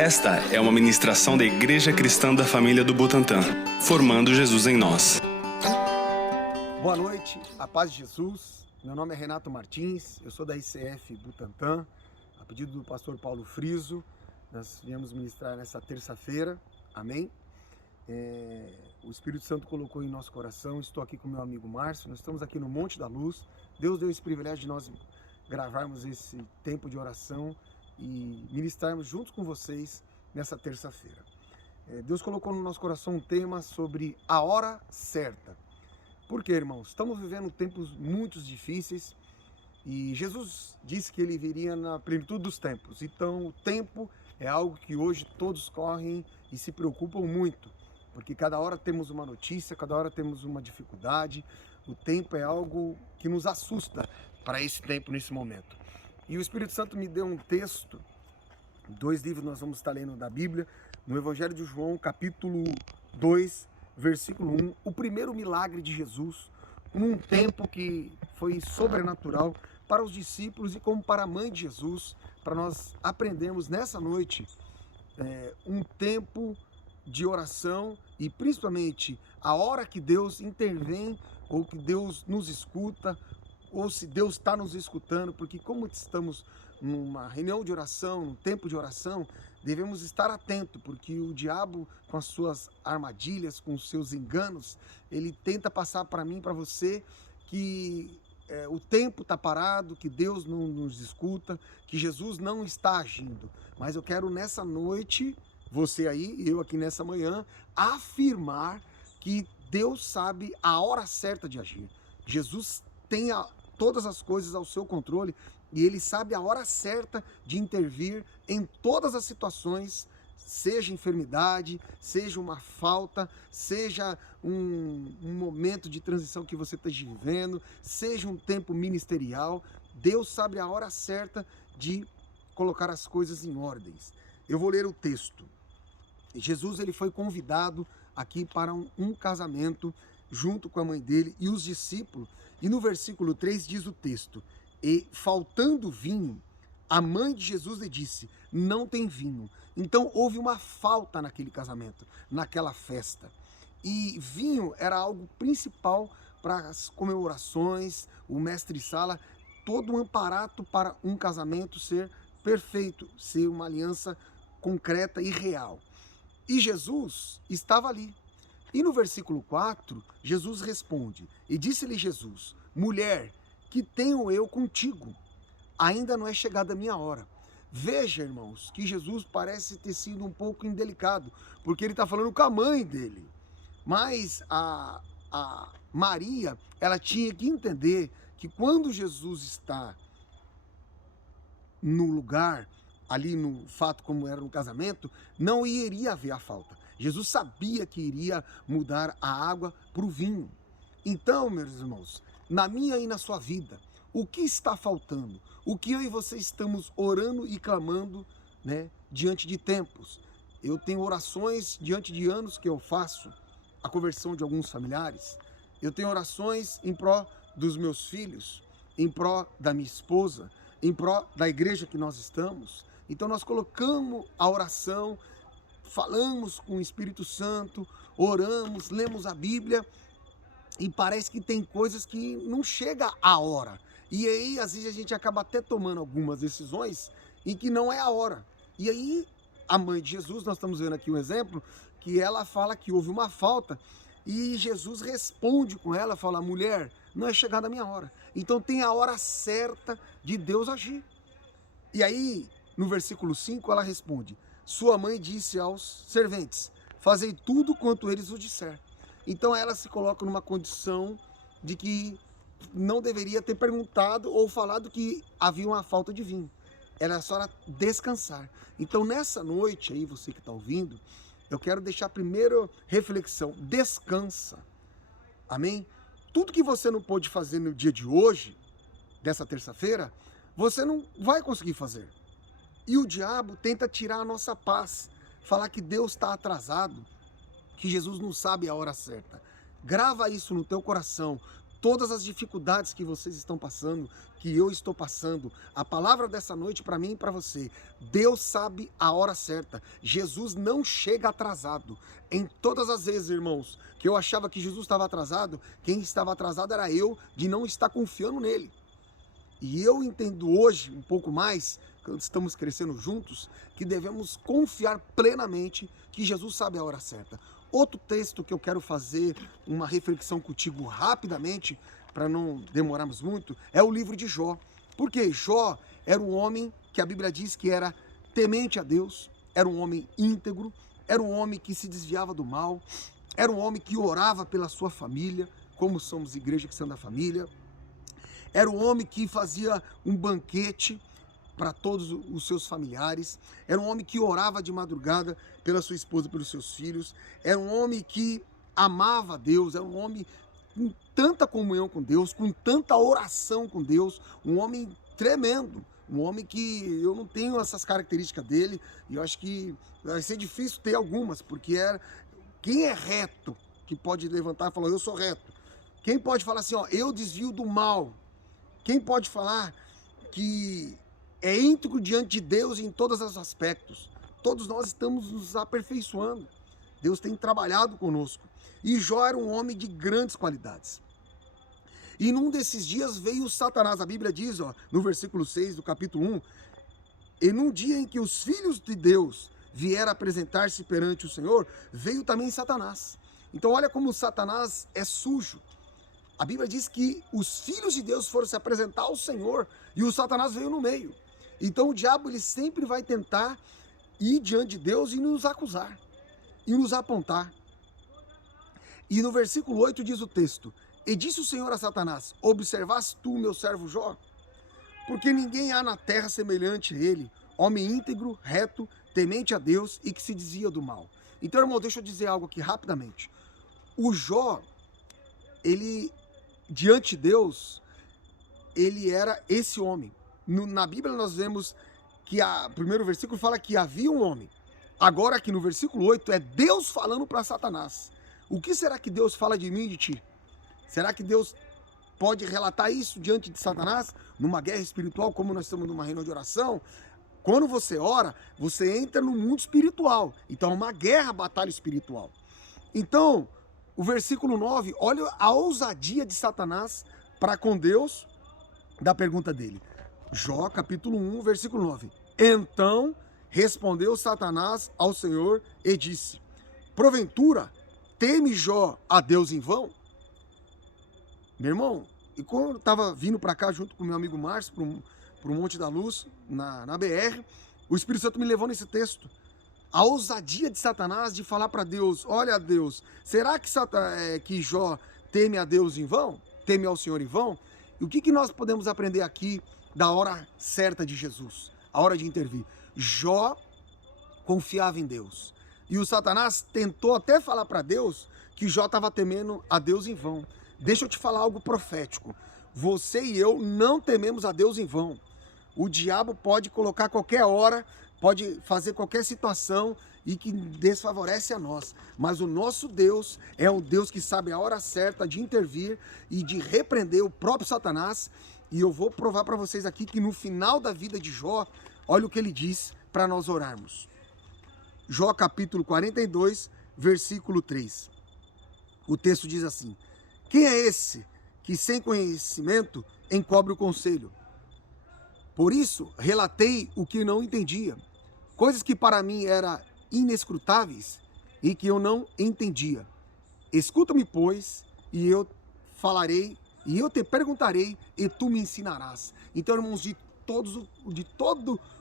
Esta é uma ministração da Igreja Cristã da Família do Butantã, formando Jesus em nós. Boa noite, a paz de Jesus. Meu nome é Renato Martins, eu sou da ICF Butantã. A pedido do pastor Paulo Friso, nós viemos ministrar nessa terça-feira, amém? O Espírito Santo colocou em nosso coração, estou aqui com meu amigo Márcio, nós estamos aqui no Monte da Luz. Deus deu esse privilégio de nós gravarmos esse tempo de oração e ministrarmos juntos com vocês nessa terça-feira. Deus colocou no nosso coração um tema sobre a hora certa. Por quê, irmãos? Estamos vivendo tempos muito difíceis e Jesus disse que ele viria na plenitude dos tempos. Então, o tempo é algo que hoje todos correm e se preocupam muito, porque cada hora temos uma notícia, cada hora temos uma dificuldade. O tempo é algo que nos assusta para esse tempo, nesse momento. E o Espírito Santo me deu um texto, 2 livros nós vamos estar lendo da Bíblia, no Evangelho de João, capítulo 2, versículo 1, o primeiro milagre de Jesus, num tempo que foi sobrenatural para os discípulos e como para a mãe de Jesus, para nós aprendermos nessa noite um tempo de oração e principalmente a hora que Deus intervém ou que Deus nos escuta, ou se Deus está nos escutando, porque como estamos numa reunião de oração, num tempo de oração, devemos estar atentos, porque o diabo, com as suas armadilhas, com os seus enganos, ele tenta passar para mim e para você que o tempo está parado, que Deus não nos escuta, que Jesus não está agindo. Mas eu quero nessa noite, você aí e eu aqui nessa manhã, afirmar que Deus sabe a hora certa de agir. Jesus tem todas as coisas ao seu controle e ele sabe a hora certa de intervir em todas as situações, seja enfermidade, seja uma falta, seja um momento de transição que você esteja vivendo, seja um tempo ministerial. Deus sabe a hora certa de colocar as coisas em ordens. Eu vou ler o texto. Jesus ele foi convidado aqui para um casamento junto com a mãe dele e os discípulos. E no versículo 3 diz o texto: e faltando vinho, a mãe de Jesus lhe disse, não tem vinho. Então houve uma falta naquele casamento, naquela festa. E vinho era algo principal para as comemorações, o mestre-sala, todo um aparato para um casamento ser perfeito, ser uma aliança concreta e real. E Jesus estava ali. E no versículo 4, Jesus responde, e disse-lhe Jesus, mulher, que tenho eu contigo? Ainda não é chegada a minha hora. Veja, irmãos, que Jesus parece ter sido um pouco indelicado, porque ele está falando com a mãe dele. Mas a Maria, ela tinha que entender que quando Jesus está no lugar, ali no fato como era no casamento, não iria haver a falta. Jesus sabia que iria mudar a água para o vinho. Então, meus irmãos, na minha e na sua vida, o que está faltando? O que eu e você estamos orando e clamando, né, diante de tempos? Eu tenho orações diante de anos que eu faço, a conversão de alguns familiares. Eu tenho orações em pró dos meus filhos, em pró da minha esposa, em pró da igreja que nós estamos. Então nós colocamos a oração, falamos com o Espírito Santo, oramos, lemos a Bíblia e parece que tem coisas que não chega a hora. E aí, às vezes, a gente acaba até tomando algumas decisões em que não é a hora. E aí, a mãe de Jesus, nós estamos vendo aqui um exemplo, que ela fala que houve uma falta e Jesus responde com ela, fala, mulher, não é chegada a minha hora. Então tem a hora certa de Deus agir. E aí, no versículo 5, ela responde, sua mãe disse aos serventes, fazei tudo quanto eles o disser. Então ela se coloca numa condição de que não deveria ter perguntado ou falado que havia uma falta de vinho. Era só descansar. Então nessa noite aí, você que está ouvindo, eu quero deixar a primeira reflexão, descansa. Amém? Tudo que você não pôde fazer no dia de hoje, dessa terça-feira, você não vai conseguir fazer. E o diabo tenta tirar a nossa paz, falar que Deus está atrasado, que Jesus não sabe a hora certa. Grava isso no teu coração. todas as dificuldades que vocês estão passando, que eu estou passando, a palavra dessa noite para mim e para você, Deus sabe a hora certa. Jesus não chega atrasado. Em todas as vezes, irmãos, que eu achava que Jesus estava atrasado, quem estava atrasado era eu, de não estar confiando nele. E eu entendo hoje, um pouco mais, quando estamos crescendo juntos, que devemos confiar plenamente que Jesus sabe a hora certa. Outro texto que eu quero fazer uma reflexão contigo rapidamente, para não demorarmos muito, é o livro de Jó. Porque Jó era um homem que a Bíblia diz que era temente a Deus, era um homem íntegro, era um homem que se desviava do mal, era um homem que orava pela sua família, como somos Igreja Cristã da Família, era um homem que fazia um banquete para todos os seus familiares, era um homem que orava de madrugada pela sua esposa e pelos seus filhos, era um homem que amava a Deus, era um homem com tanta comunhão com Deus, com tanta oração com Deus, um homem tremendo, um homem que eu não tenho essas características dele, e eu acho que vai ser difícil ter algumas, porque quem é reto, que pode levantar e falar, eu sou reto, quem pode falar assim, ó, eu desvio do mal, quem pode falar que é íntegro diante de Deus em todos os aspectos. Todos nós estamos nos aperfeiçoando. Deus tem trabalhado conosco. E Jó era um homem de grandes qualidades. E num desses dias veio Satanás. A Bíblia diz, ó, no versículo 6 do capítulo 1, e num dia em que os filhos de Deus vieram apresentar-se perante o Senhor, veio também Satanás. Então olha como Satanás é sujo. A Bíblia diz que os filhos de Deus foram se apresentar ao Senhor e o Satanás veio no meio. Então o diabo ele sempre vai tentar ir diante de Deus e nos acusar, e nos apontar. E no versículo 8 diz o texto, e disse o Senhor a Satanás, observaste tu meu servo Jó? Porque ninguém há na terra semelhante a ele, homem íntegro, reto, temente a Deus e que se desvia do mal. Então, irmão, deixa eu dizer algo aqui rapidamente. O Jó, ele, diante de Deus, ele era esse homem. Na Bíblia nós vemos que o primeiro versículo fala que havia um homem. Agora aqui no versículo 8 é Deus falando para Satanás. O que será que Deus fala de mim e de ti? Será que Deus pode relatar isso diante de Satanás? Numa guerra espiritual, como nós estamos numa reunião de oração? Quando você ora, você entra no mundo espiritual. Então é uma guerra, batalha espiritual. Então, o versículo 9, olha a ousadia de Satanás para com Deus da pergunta dele. Jó, capítulo 1, versículo 9. Então respondeu Satanás ao Senhor e disse, porventura, teme Jó a Deus em vão? Meu irmão, e quando eu estava vindo para cá junto com meu amigo Márcio, para o Monte da Luz, na BR, o Espírito Santo me levou nesse texto. A ousadia de Satanás de falar para Deus, olha Deus, será que Jó teme a Deus em vão? Teme ao Senhor em vão? E o que nós podemos aprender aqui da hora certa de Jesus, a hora de intervir? Jó confiava em Deus. E o Satanás tentou até falar para Deus que Jó estava temendo a Deus em vão. Deixa eu te falar algo profético. Você e eu não tememos a Deus em vão. O diabo pode colocar qualquer hora, pode fazer qualquer situação e que desfavorece a nós. Mas o nosso Deus é um Deus que sabe a hora certa de intervir e de repreender o próprio Satanás. E eu vou provar para vocês aqui que no final da vida de Jó, olha o que ele diz para nós orarmos. Jó capítulo 42, versículo 3. O texto diz assim, quem é esse que sem conhecimento encobre o conselho? Por isso relatei o que não entendia, coisas que para mim eram inescrutáveis e que eu não entendia. Escuta-me, pois, e eu falarei, e eu te perguntarei, e tu me ensinarás. Então, irmãos, de todos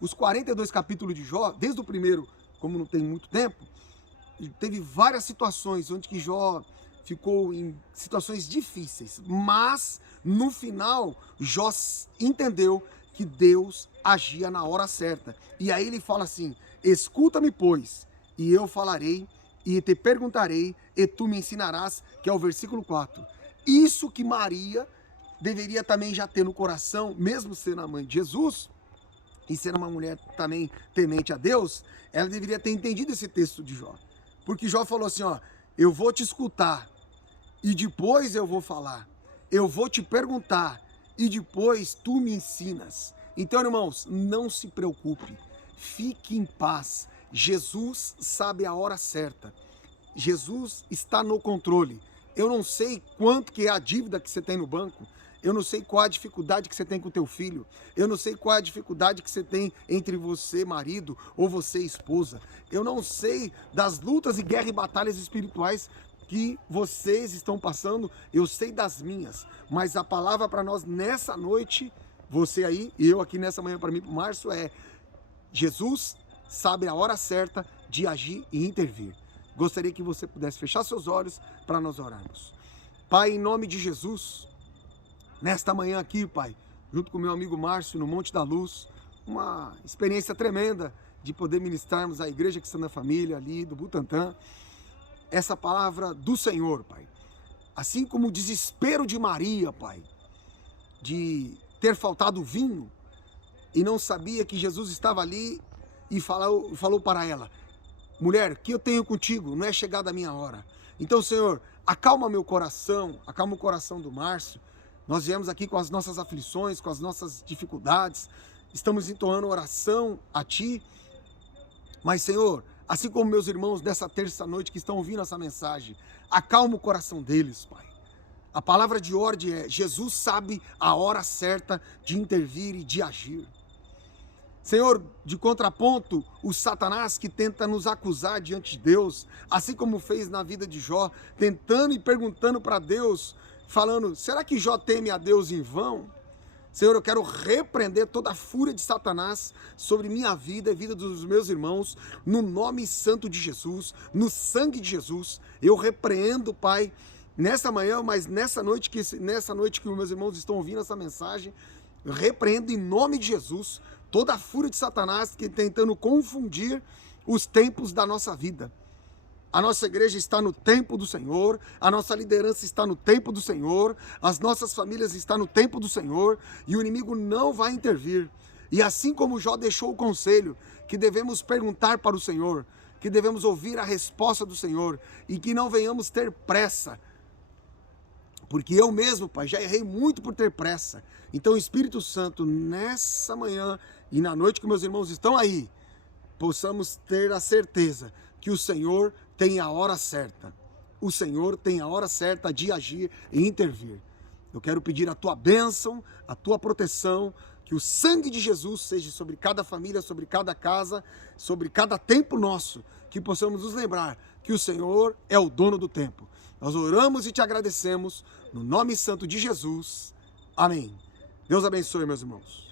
os 42 capítulos de Jó, desde o primeiro, como não tem muito tempo, teve várias situações onde que Jó ficou em situações difíceis, mas no final Jó entendeu que Deus agia na hora certa. E aí ele fala assim, escuta-me, pois, e eu falarei, e te perguntarei, e tu me ensinarás, que é o versículo 4. Isso que Maria deveria também já ter no coração, mesmo sendo a mãe de Jesus, e sendo uma mulher também temente a Deus, ela deveria ter entendido esse texto de Jó. Porque Jó falou assim, ó, eu vou te escutar, e depois eu vou falar. eu vou te perguntar e depois tu me ensinas. Então, irmãos, não se preocupe, fique em paz. Jesus sabe a hora certa. Jesus está no controle. Eu não sei quanto que é a dívida que você tem no banco. Eu não sei qual a dificuldade que você tem com o teu filho. Eu não sei qual a dificuldade que você tem entre você, marido, ou você, esposa. Eu não sei das lutas e guerras e batalhas espirituais que vocês estão passando. Eu sei das minhas. Mas a palavra para nós nessa noite, você aí, e eu aqui nessa manhã para mim, para o Márcio, é: Jesus sabe a hora certa de agir e intervir. Gostaria que você pudesse fechar seus olhos para nós orarmos. Pai, em nome de Jesus, nesta manhã aqui, Pai, junto com meu amigo Márcio, no Monte da Luz, uma experiência tremenda de poder ministrarmos a Igreja Cristã da Família ali do Butantã, essa palavra do Senhor, Pai. Assim como o desespero de Maria, Pai, de ter faltado vinho e não sabia que Jesus estava ali e falou para ela: mulher, que eu tenho contigo, não é chegada a minha hora. Então, Senhor, acalma meu coração, acalma o coração do Márcio. Nós viemos aqui com as nossas aflições, com as nossas dificuldades, estamos entoando oração a Ti. Mas, Senhor, assim como meus irmãos dessa terça-noite que estão ouvindo essa mensagem, acalma o coração deles, Pai. A palavra de ordem é: Jesus sabe a hora certa de intervir e de agir. Senhor, de contraponto, o Satanás que tenta nos acusar diante de Deus, assim como fez na vida de Jó, tentando e perguntando para Deus, falando: será que Jó teme a Deus em vão? Senhor, eu quero repreender toda a fúria de Satanás sobre minha vida e a vida dos meus irmãos, no nome santo de Jesus, no sangue de Jesus. Eu repreendo, Pai, nessa manhã, mas nessa noite que os meus irmãos estão ouvindo essa mensagem, eu repreendo em nome de Jesus toda a fúria de Satanás que tentando confundir os tempos da nossa vida. A nossa igreja está no tempo do Senhor, a nossa liderança está no tempo do Senhor, as nossas famílias estão no tempo do Senhor, e o inimigo não vai intervir. E assim como Jó deixou o conselho, que devemos perguntar para o Senhor, que devemos ouvir a resposta do Senhor, e que não venhamos ter pressa, porque eu mesmo, Pai, já errei muito por ter pressa. Então, Espírito Santo, nessa manhã e na noite que meus irmãos estão aí, possamos ter a certeza que o Senhor tem a hora certa. O Senhor tem a hora certa de agir e intervir. Eu quero pedir a tua bênção, a tua proteção, que o sangue de Jesus seja sobre cada família, sobre cada casa, sobre cada tempo nosso, que possamos nos lembrar que o Senhor é o dono do tempo. Nós oramos e te agradecemos, no nome santo de Jesus. Amém. Deus abençoe, meus irmãos.